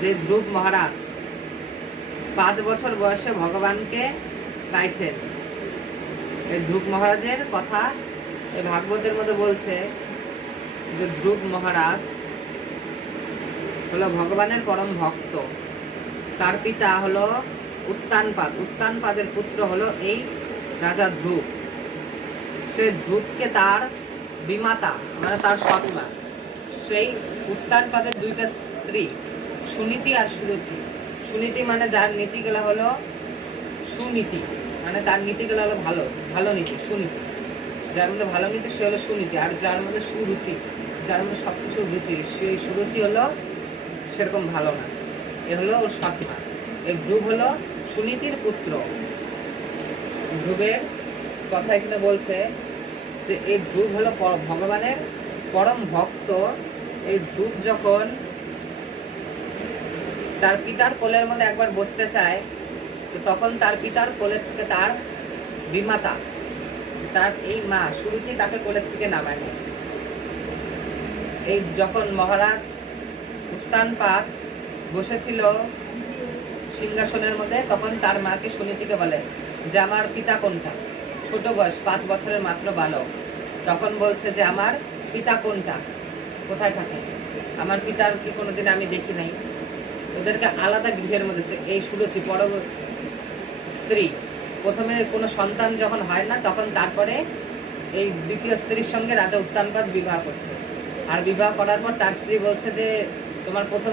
যে ধ্রুব মহারাজ 5 বছর বয়সে ভগবানকে পাইছেন, এই ধ্রুব মহারাজের কথা এই ভাগবতের মধ্যে বলছে যে ধ্রুব মহারাজ হলো ভগবানের পরম ভক্ত। তার পিতা হলো উত্তানপাদ, উত্তানপাদের পুত্র হলো এই রাজা ধ্রুব। সে ধ্রুবকে তার বিমাতা মানে তার সৎমা, সেই উত্তানপাদের 2টা স্ত্রী সুনীতি আর সুরুচি। সুনীতি মানে যার নীতিগুলো হলো সুনীতি, মানে তার নীতিগুলো হলো ভালো ভালো নীতি, সুনীতি। যার মধ্যে ভালো নীতি সে হলো সুনীতি, আর যার মধ্যে সুরুচি, যার মধ্যে সবকিছু রুচি, সেই সুরুচি হলো সেরকম ভালো না। এ হলো ওর সৎমা। এই ধ্রুব হলো সুনীতির পুত্র। ধ্রুবের কথা এখানে বলছে যে এই ধ্রুব হলো ভগবানের পরম ভক্ত। এই ধ্রুব যখন তার পিতার কোলের মধ্যে একবার বসতে চায়, তো তখন তার পিতার কোলের থেকে তার বিমাতা, তার এই মা সুরুচি তাকে কোলের থেকে নামায় নেয়। এই যখন মহারাজ উত্তানপাদ বসেছিল সিংহাসনের মধ্যে, তখন তার মাকে সুনীতিকে বলে যে আমার পিতা কোনটা। ছোট বয়স, 5 বছরের মাত্র বালক। তখন বলছে যে আমার পিতা কোনটা, কোথায় থাকে, আমার পিতার কি কোনোদিন আমি দেখি নাই। ওদেরকে আলাদা গৃহের মধ্যে, এই সুরুচি বড় স্ত্রী প্রথমে কোনো সন্তান যখন হয় না, তখন তারপরে এই দ্বিতীয় স্ত্রীর সঙ্গে রাজা উত্তানপাদ বিবাহ করছে। আর বিবাহ করার পর তার স্ত্রী বলছে যে তোমার প্রথম